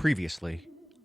Previously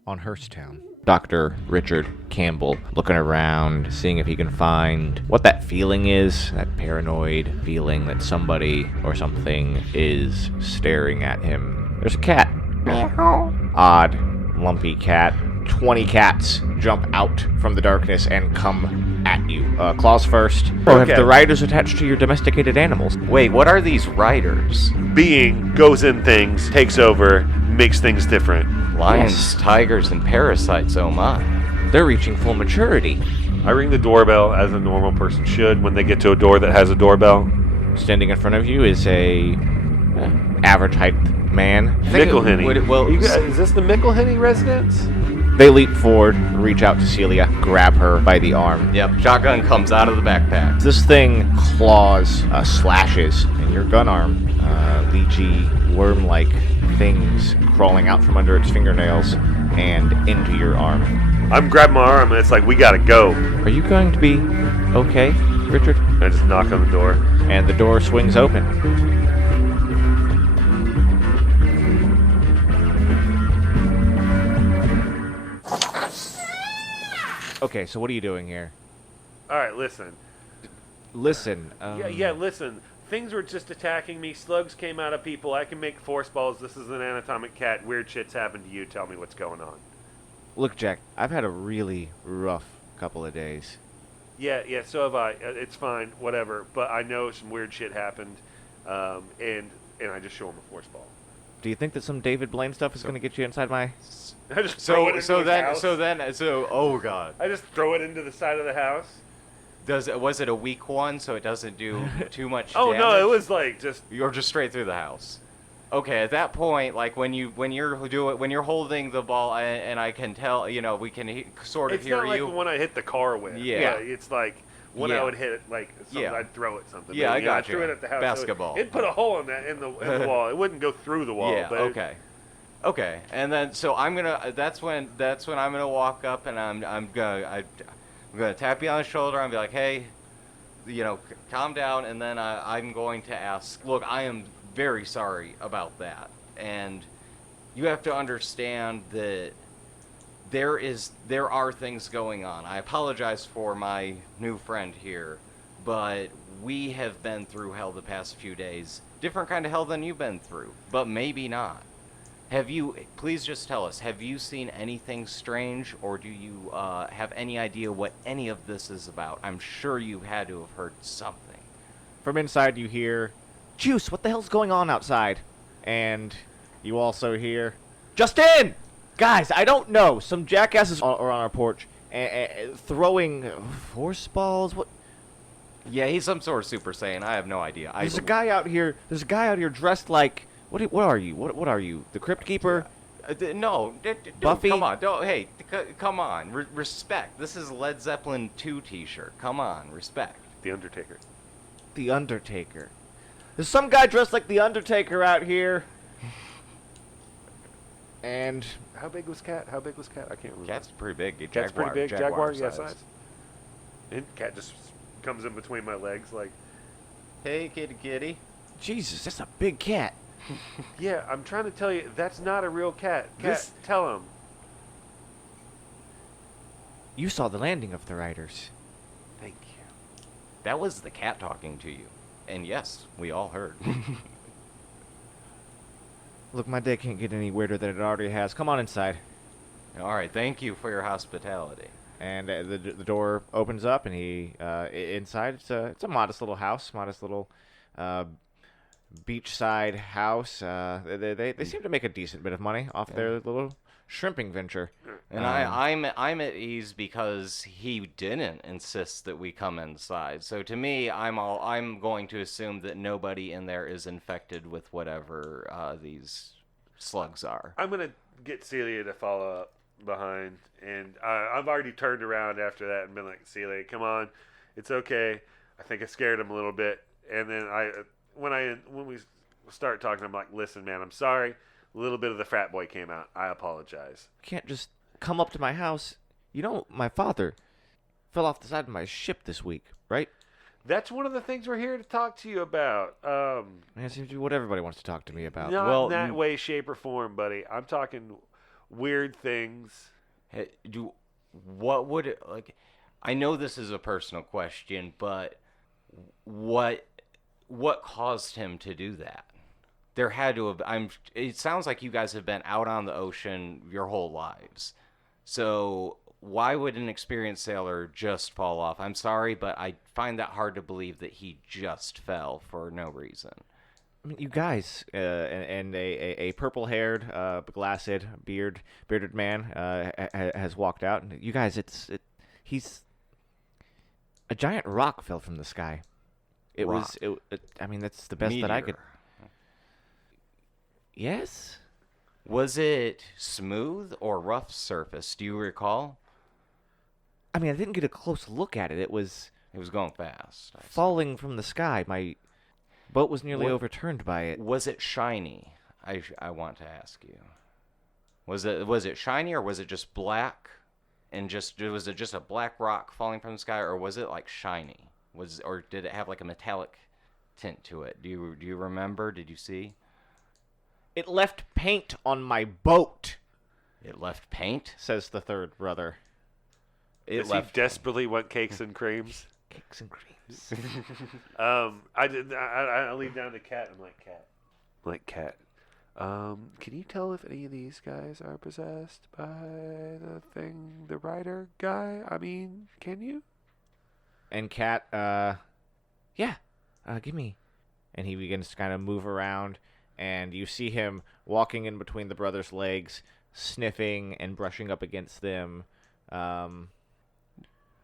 on HearseTown. Dr. Richard Campbell looking around, seeing if he can find what that feeling is, that paranoid feeling that somebody or something is staring at him. There's a cat. Meow. Odd, lumpy cat. 20 cats jump out from the darkness and come at you. Claws first. Or Okay. have the riders attached to your domesticated animals. Wait, what are these riders? Being goes in things, takes over, makes things different. Lions, tigers, and parasites, oh my. They're reaching full maturity. I ring the doorbell as a normal person should when they get to a door that has a doorbell. Standing in front of you is a average height man. McElhenney. Is this the McElhenney residence? They leap forward, reach out to Celia, grab her by the arm. Yep, shotgun comes out of the backpack. This thing claws, slashes, and your gun arm, leechy, worm-like things crawling out from under its fingernails and into your arm. I'm grabbing my arm and it's like, we gotta go. Are you going to be okay, Richard? I just knock on the door. And the door swings open. Okay, so what are you doing here? Alright, listen. Listen. Listen. Things were just attacking me. Slugs came out of people. I can make force balls. This is an anatomic cat. Weird shit's happened to you. Tell me what's going on. Look, Jack, I've had a really rough couple of days. Yeah, so have I. It's fine, whatever. But I know some weird shit happened, and I just show him a force ball. Do you think that some David Blaine stuff is going to get you inside my... I just throw it into his house. Oh god. I just throw it into the side of the house. Was it a weak one so it doesn't do too much Oh damage? no, it was like just... You're just straight through the house. Okay, at that point, like when you're holding the ball, and I can tell, we can sort of hear you. It's not like the one I hit the car with. Yeah. It's like when I would hit it, like something, I'd throw it something. Yeah, But, I got I threw you. it at the house. Basketball. So it'd put a hole in the wall. It wouldn't go through the wall. Yeah. But Okay. And then so I'm gonna. That's when I'm gonna walk up and I'm gonna tap you on the shoulder and be like, hey, calm down. And then I'm going to ask. Look, I am very sorry about that, and you have to understand that there are things going on. I apologize for my new friend here, but we have been through hell the past few days. Different kind of hell than you've been through, but maybe not. Please just tell us, have you seen anything strange, or do you have any idea what any of this is about? I'm sure you had to have heard something. From inside you hear, Juice, what the hell's going on outside? And you also hear, Justin! Guys, I don't know. Some jackasses are on our porch throwing force balls. What? Yeah, he's some sort of Super Saiyan. I have no idea. There's a guy out here dressed like... What are you? What are you? The Crypt Keeper? No. Buffy? Come on. Hey, come on. Respect. This is Led Zeppelin 2 t-shirt. Come on. Respect. The Undertaker. The Undertaker. There's some guy dressed like the Undertaker out here. And... How big was Cat? I can't remember. Cat's pretty big. Cat's pretty big. Jaguar size. size. And Cat just comes in between my legs like... Hey, kitty. Jesus, that's a big cat. Yeah, I'm trying to tell you, that's not a real cat. Tell him. You saw the landing of the riders. Thank you. That was the cat talking to you. And yes, we all heard. Look, my day can't get any weirder than it already has. Come on inside. All right, thank you for your hospitality. And the door opens up, and inside it's a modest little house, beachside house. They seem to make a decent bit of money off their little shrimping venture. And I'm at ease because he didn't insist that we come inside. So to me, I'm going to assume that nobody in there is infected with whatever these slugs are. I'm gonna get Celia to follow up behind, and I've already turned around after that and been like, Celia, come on, it's okay. I think I scared him a little bit, and then when we start talking, I'm like, listen, man, I'm sorry. A little bit of the frat boy came out. I apologize. You can't just come up to my house. You know, my father fell off the side of my ship this week, right? That's one of the things we're here to talk to you about. It seems to be what everybody wants to talk to me about. Not in that way, shape, or form, buddy. I'm talking weird things. What would it, like? I know this is a personal question, but what caused him to do that? There had to have. It sounds like you guys have been out on the ocean your whole lives. So why would an experienced sailor just fall off? I'm sorry, but I find that hard to believe that he just fell for no reason. I mean, you guys, and a purple-haired, glassed, bearded man has walked out. And you guys, he's a giant rock fell from the sky. I mean, that's the best Meteor. that I could. Yes. Was it smooth or rough surface? Do you recall? I mean, I didn't get a close look at it. It was going fast. falling from the sky. My boat was nearly overturned by it. Was it shiny? I want to ask you. Was it shiny, or was it just black? And was it just a black rock falling from the sky, or was it like shiny? Or did it have like a metallic tint to it? Do you remember? Did you see? It left paint on my boat. It left paint? Says the third brother. Does he desperately want cakes and creams? Cakes and creams. I lean down to Cat. I'm like, Cat. Can you tell if any of these guys are possessed by the rider guy? I mean, can you? And Cat, yeah, give me. And he begins to kind of move around, and you see him walking in between the brothers' legs, sniffing and brushing up against them.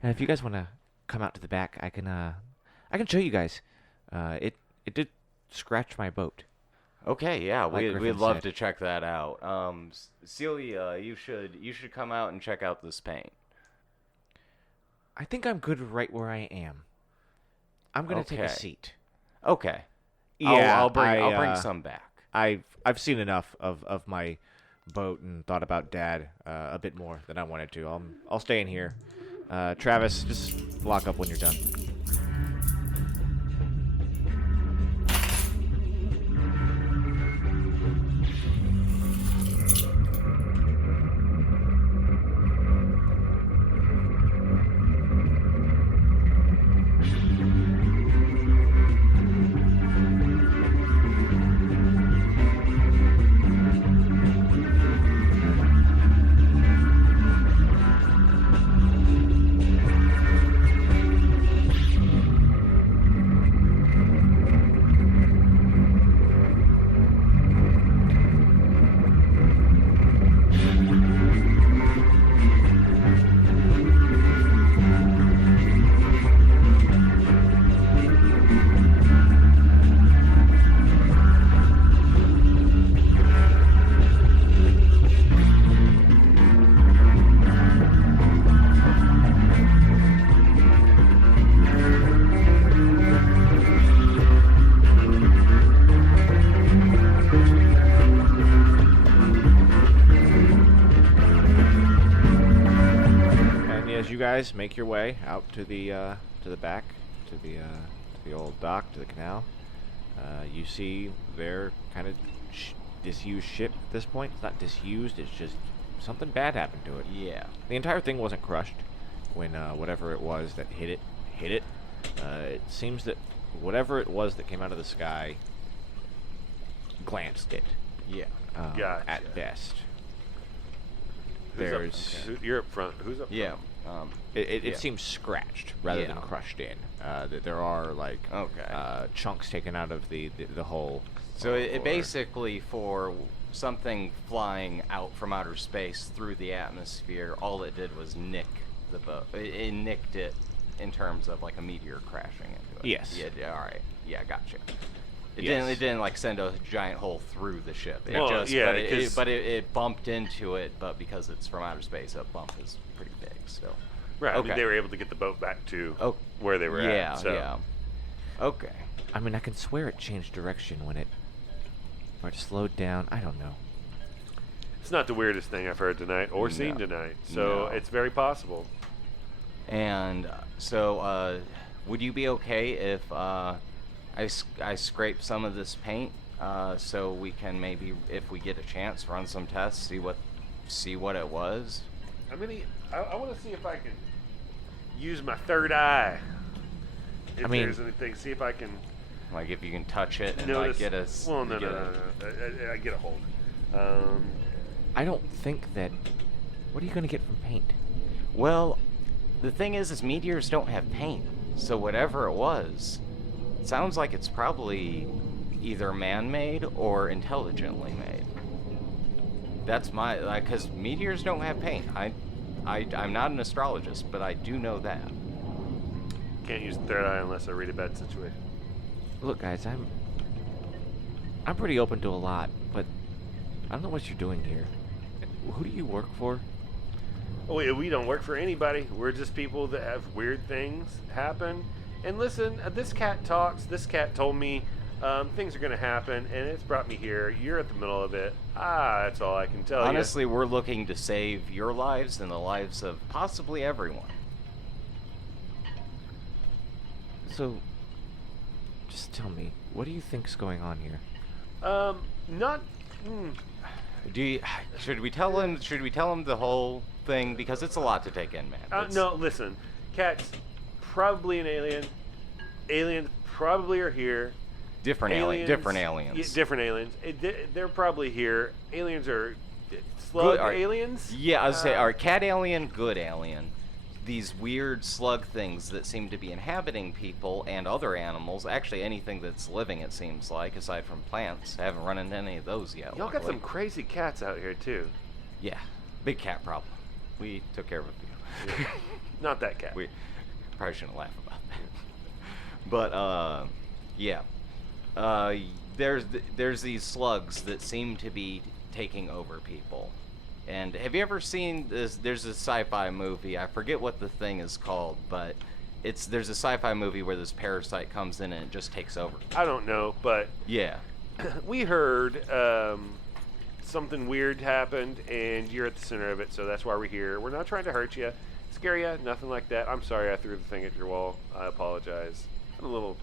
If you guys want to come out to the back, I can show you guys. It did scratch my boat. Okay, yeah, Like we'd love to check that out. Celia, you should come out and check out this paint. I think I'm good right where I am. I'm gonna take a seat. Okay. Yeah, I'll bring some back. I've seen enough of my boat and thought about Dad a bit more than I wanted to. I'll stay in here. Travis, just lock up when you're done. Guys, make your way out to the back, to the old dock, to the canal. You see their kind of disused ship at this point. It's not disused; it's just something bad happened to it. Yeah. The entire thing wasn't crushed when whatever it was that hit it. It seems that whatever it was that came out of the sky glanced it. Yeah. Gotcha. At best. You're up front. Who's up front? Yeah. It seems scratched rather than crushed in. There are like chunks taken out of the hull. So it basically, for something flying out from outer space through the atmosphere, all it did was nick the boat. It nicked it in terms of like a meteor crashing into it. Yes. Yeah. All right. Yeah. Gotcha. It didn't like send a giant hole through the ship. It bumped into it, but because it's from outer space, a bump is pretty big still. Right. I mean, they were able to get the boat back to where they were at. So. Yeah. Okay. I mean, I can swear it changed direction when it slowed down. I don't know. It's not the weirdest thing I've heard tonight or seen tonight, so it's very possible. And so, would you be okay if I scrape some of this paint so we can maybe, if we get a chance, run some tests, see see what it was? I want to see if I can use my third eye. If there's anything, see if I can. Like if you can touch it and notice, like get a. Well, no. I get a hold. I don't think that. What are you gonna get from paint? Well, the thing is meteors don't have paint, so whatever it was, it sounds like it's probably either man-made or intelligently made. That's my because meteors don't have paint. I'm not an astrologist, but I do know that. Can't use the third eye unless I read a bad situation. Look, guys, I'm pretty open to a lot, but I don't know what you're doing here. Who do you work for? Oh, we don't work for anybody. We're just people that have weird things happen. And listen, this cat talks. This cat told me things are going to happen, and it's brought me here. You're at the middle of it. That's all I can tell you. Honestly, we're looking to save your lives and the lives of possibly everyone. So, just tell me, what do you think's going on here? Not. Should we tell him the whole thing, because it's a lot to take in, man. No, listen. Cat's probably an alien. Aliens probably are here. Different aliens. Yeah, different aliens. They're probably here. Aliens are slug aliens. Yeah, I was say, are cat alien, good alien. These weird slug things that seem to be inhabiting people and other animals. Actually, anything that's living, it seems like, aside from plants. I haven't run into any of those yet. Y'all got some crazy cats out here too. Yeah, big cat problem. We took care of a few. Yeah. Not that cat. We probably shouldn't laugh about that. But yeah, there's these slugs that seem to be taking over people. And have you ever seen this? There's a sci-fi movie. I forget what the thing is called, but there's a sci-fi movie where this parasite comes in and it just takes over. I don't know, but yeah, we heard something weird happened, and you're at the center of it, so that's why we're here. We're not trying to hurt you, scare you, nothing like that. I'm sorry I threw the thing at your wall. I apologize. I'm a little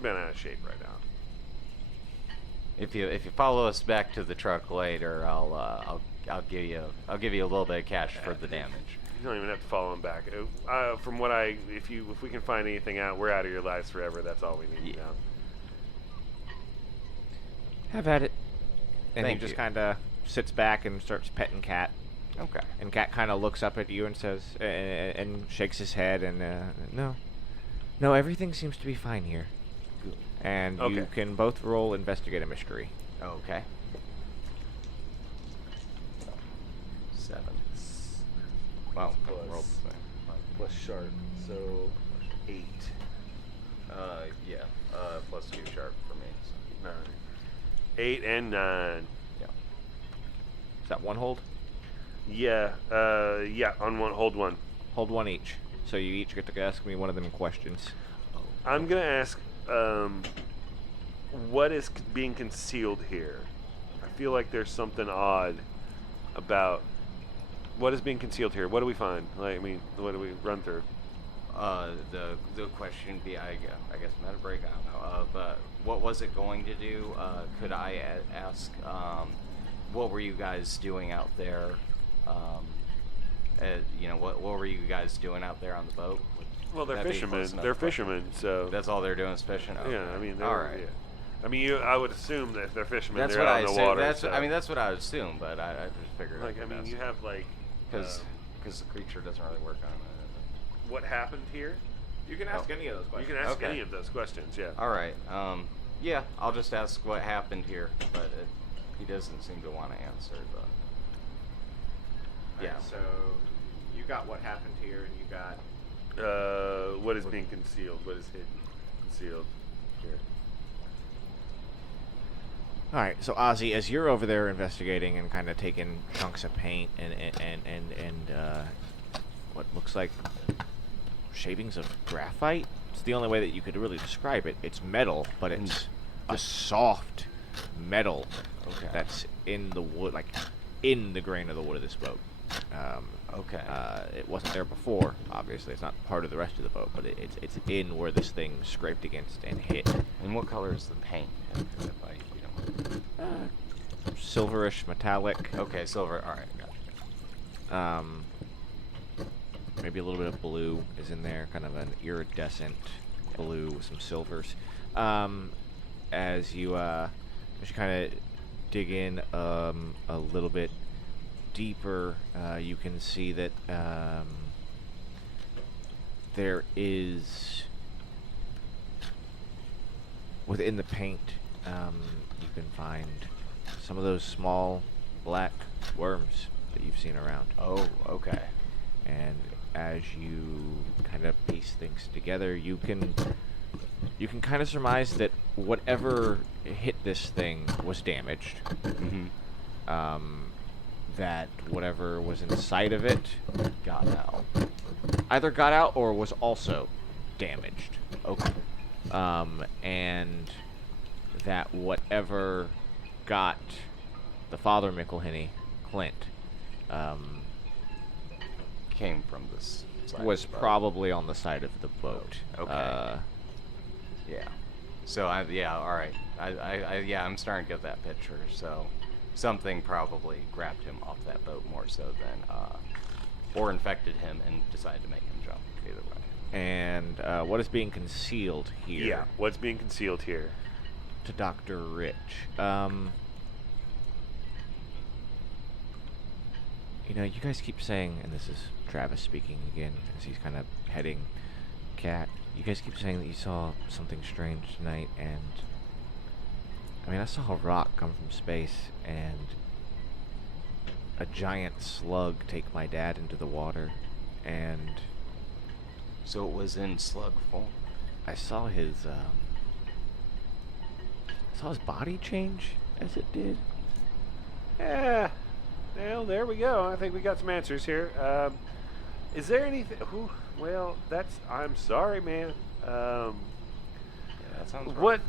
bent out of shape right now. If you follow us back to the truck later, I'll give you a little bit of cash for the damage. You don't even have to follow him back. From what if we can find anything out, we're out of your lives forever. That's all we need to know. Have at it. And Thank he just you. kind of sits back and starts petting Cat. Okay. And Cat kind of looks up at you and says, and shakes his head, and no, everything seems to be fine here. And Okay. you can both roll investigate a mystery. Okay. 7. Wow. Rolled the same. Plus sharp, so 8. Yeah. Plus 2 sharp for me. So. 9. 8 and 9. Yeah. Is that one hold? Yeah. Yeah. On one, hold one. Hold one each. So you each get to ask me one of them questions. I'm gonna ask, what is being concealed here? I feel like there's something odd about what is being concealed here. What do we find? Like, I mean, what do we run through? The question would be, I guess I'm at a break. I don't know. But what was it going to do? Could I ask? What were you guys doing out there? What were you guys doing out there on the boat? Well, they're That'd be fishermen. close enough They're question. fishermen, so That's all they're doing is fishing. Okay. yeah. I mean, all right. Yeah. I mean, I would assume that if they're fishermen, That's they're what out I in the assume. water. That's so. I mean, that's what I would assume, but I just figured. Like, I mean, you have like because the creature doesn't really work on it. what happened here. You can ask any of those questions. You can ask Okay. any of those questions. Yeah. All right. Yeah, I'll just ask what happened here, but he doesn't seem to want to answer. But yeah. So you got what happened here, and you got. What is being concealed? What is hidden, concealed here? All right, so Ozzy, as you're over there investigating and kind of taking chunks of paint and what looks like shavings of graphite, it's the only way that you could really describe it. It's metal, but it's a soft metal that's in the wood, like in the grain of the wood of this boat. Okay. It wasn't there before. Obviously, it's not part of the rest of the boat, but it's in where this thing scraped against and hit. And what color is the paint? If you don't mind. Silverish, metallic. Okay, silver. All right, gotcha. Maybe a little bit of blue is in there, kind of an iridescent blue with some silvers. As you kind of dig in a little bit deeper, you can see that there is, within the paint, you can find some of those small black worms that you've seen around. Oh, okay. And as you kind of piece things together, you can kind of surmise that whatever hit this thing was damaged. That whatever was inside of it Got out. either got out or was also damaged. Okay. And that whatever got the father McElhinney, Clint, Came from this side was of the boat. probably on the side of the boat. Okay. Yeah. So all right. I'm starting to get that picture. So something probably grabbed him off that boat more so than, or infected him and decided to make him jump. Either way. And what is being concealed here? Yeah, what's being concealed here? To Dr. Rich. You know, you guys keep saying, and this is Travis speaking again as he's kind of heading Cat. You guys keep saying that you saw something strange tonight, and I mean, I saw a rock come from space and a giant slug take my dad into the water, and So it was in slug form. I saw his body change as it did. Yeah. Well, there we go. I think we got some answers here. Is there anything? Well, I'm sorry, man. Yeah, that sounds rough. What?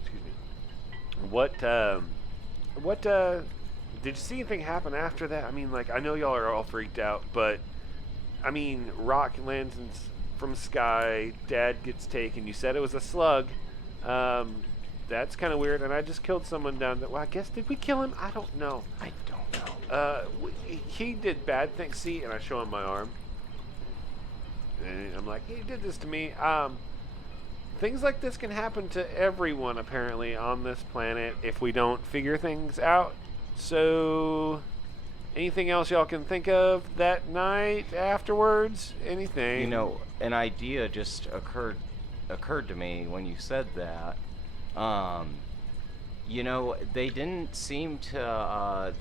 Excuse me. What? Did you see anything happen after that? I mean, like, I know y'all are all freaked out, but I mean, rock lands from sky. Dad gets taken. You said it was a slug. That's kind of weird. And I just killed someone down there. Well, I guess, did we kill him? I don't know. I don't know. He did bad things. See, and I show him my arm. And I'm like, he did this to me. Things like this can happen to everyone, apparently, on this planet if we don't figure things out. So, anything else y'all can think of that night afterwards? Anything? You know, an idea just occurred to me when you said that. You know, they didn't seem to.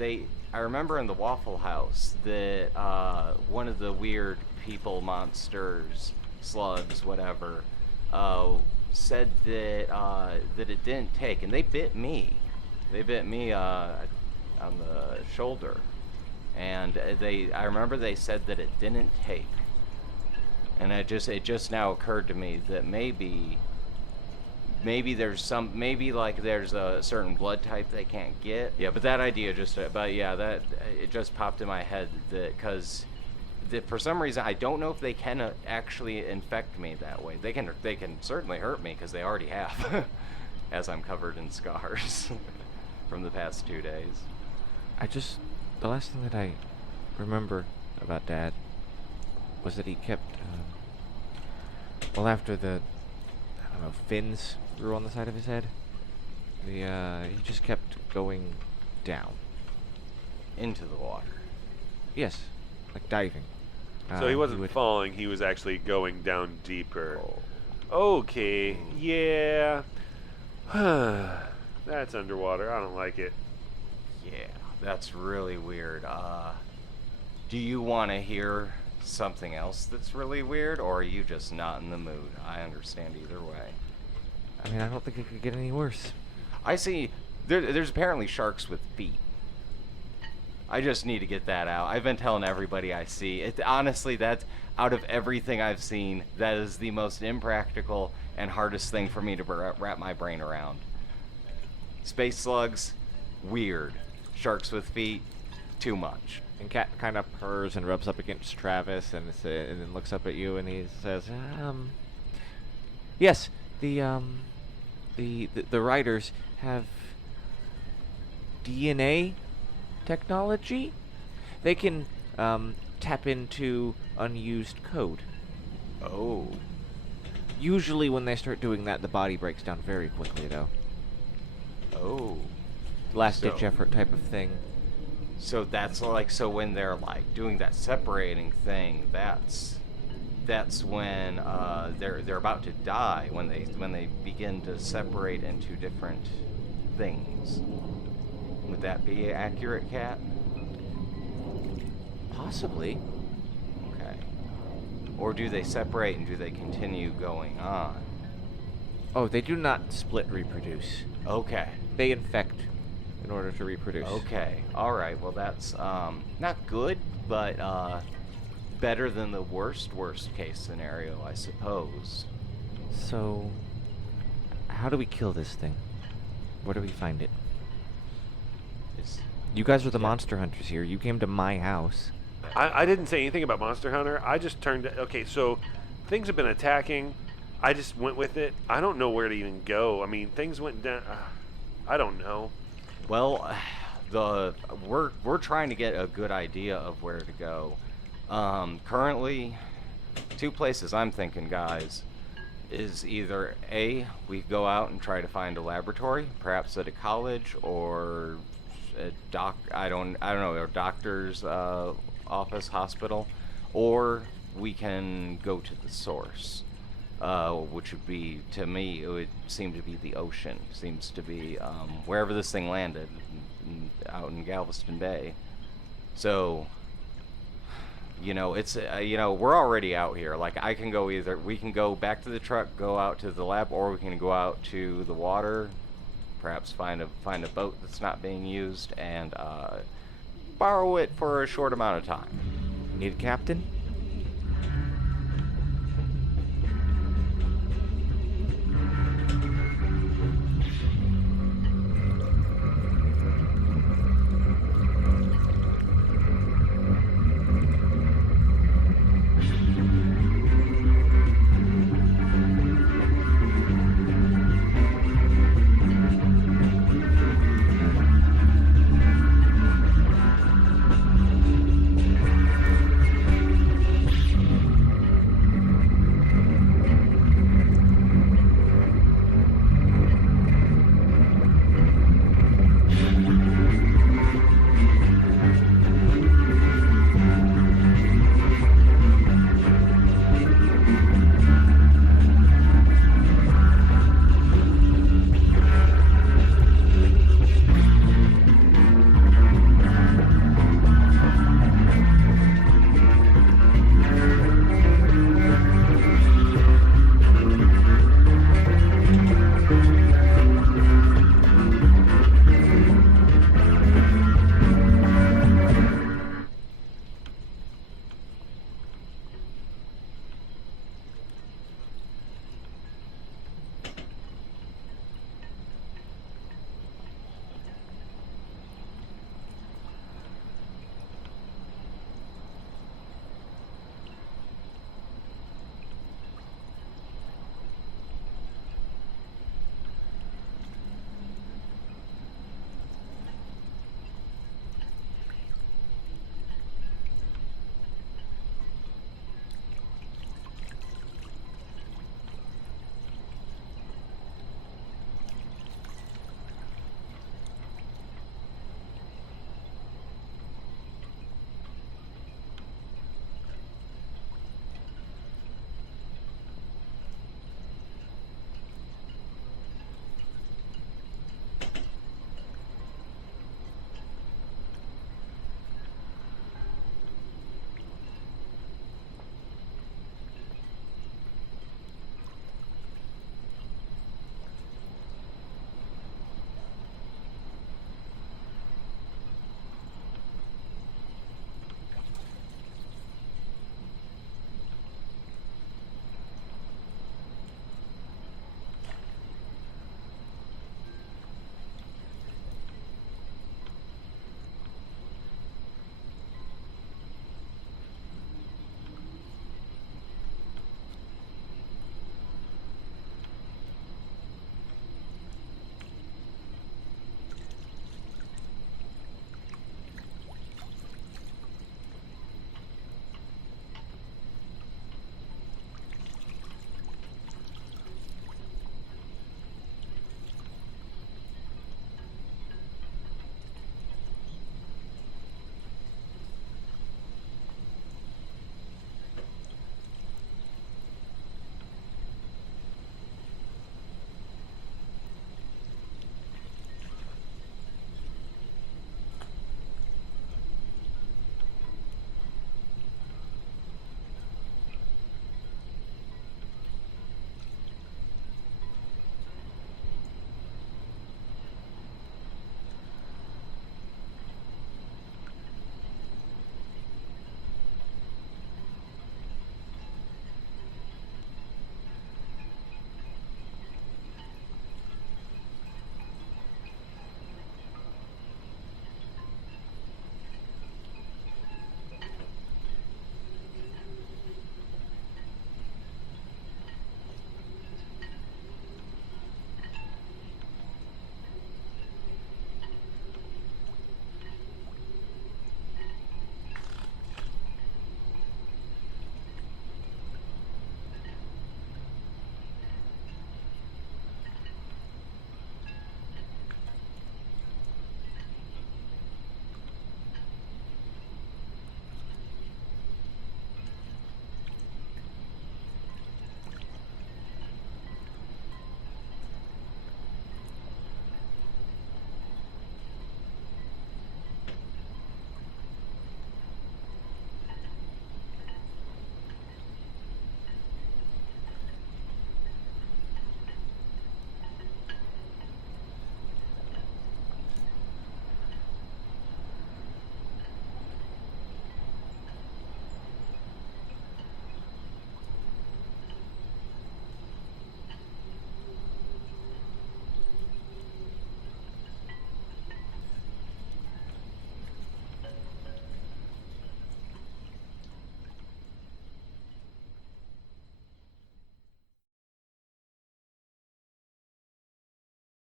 I remember in the Waffle House that one of the weird people, monsters, slugs, whatever, said that it didn't take, and they bit me. They bit me on the shoulder, and I remember they said that it didn't take, and it just now occurred to me that maybe there's there's a certain blood type they can't get. Yeah, but that idea that it just popped in my head that because for some reason I don't know if they can actually infect me that way. They can certainly hurt me because they already have, as I'm covered in scars from the past 2 days. The last thing that I remember about Dad was that he kept, after the, I don't know, fins grew on the side of his head, he just kept going down. Into the water. Yes, like diving. So he wasn't falling, he was actually going down deeper. Oh. Okay, yeah. That's underwater. I don't like it. Yeah, that's really weird. Do you want to hear something else that's really weird, or are you just not in the mood? I understand either way. I mean, I don't think it could get any worse. I see. There's apparently sharks with feet. I just need to get that out. I've been telling everybody I see. Honestly, that's out of everything I've seen, that is the most impractical and hardest thing for me to wrap my brain around. Space slugs, weird. Sharks with feet, too much. And Cat kind of purrs and rubs up against Travis and then looks up at you and he says, yes, the writers have DNA technology They can tap into unused code. Oh. Usually when they start doing that, the body breaks down very quickly, though. Oh. Last-ditch So- effort type of thing. So that's like, so when they're like doing that separating thing, that's when they're about to die, when they begin to separate into different things. Would that be accurate, Kat? Possibly. Okay. Or do they separate and do they continue going on? Oh, they do not split reproduce. Okay. They infect in order to reproduce. Okay. All right. Well, that's not good, but better than the worst case scenario, I suppose. So, how do we kill this thing? Where do we find it? You guys are the monster hunters here. You came to my house. I didn't say anything about Monster Hunter. I just turned. Okay, so things have been attacking. I just went with it. I don't know where to even go. I mean, things went down. I don't know. Well, we're trying to get a good idea of where to go. Currently, 2 places I'm thinking, guys, is either A, we go out and try to find a laboratory, perhaps at a college or a I don't know, a doctor's office, hospital, or we can go to the source, which would be, to me, it would seem to be the ocean. Seems to be wherever this thing landed, out in Galveston Bay. So, it's we're already out here. Like, I can go either, we can go back to the truck, go out to the lab, or we can go out to the water, perhaps find a boat that's not being used, and borrow it for a short amount of time. Need a captain?